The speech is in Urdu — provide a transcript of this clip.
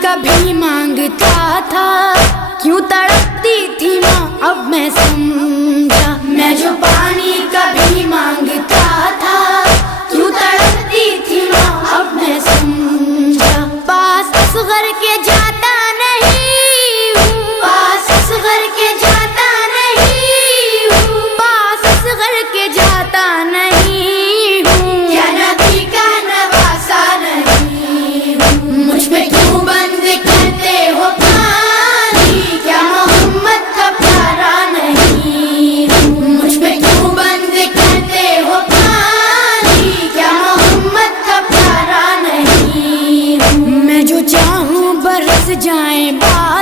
کبھی مانگتا تھا، کیوں تڑپتی تھی ماں اب میں سمجھا، میں جو پانی کبھی مانگتا تھا، کیوں تڑپتی تھی ماں اب میں سمجھا، پاس اصغر کے جاتا نہیں ہوں، پاس اصغر کے جاتا نہیں ہوں، پاس اصغر کے جاتا نہیں ہوں، کیا نبی کا نواسا نہیں ہوں، مجھ پہ کیوں بند کرتے ہو پانی، کیا محمد کا پیارا نہیں ہوں، مجھ پہ کیوں بند کرتے ہو پانی، کیا محمد کا پیارا نہیں ہوں، میں جو چاہوں برس جائیں بات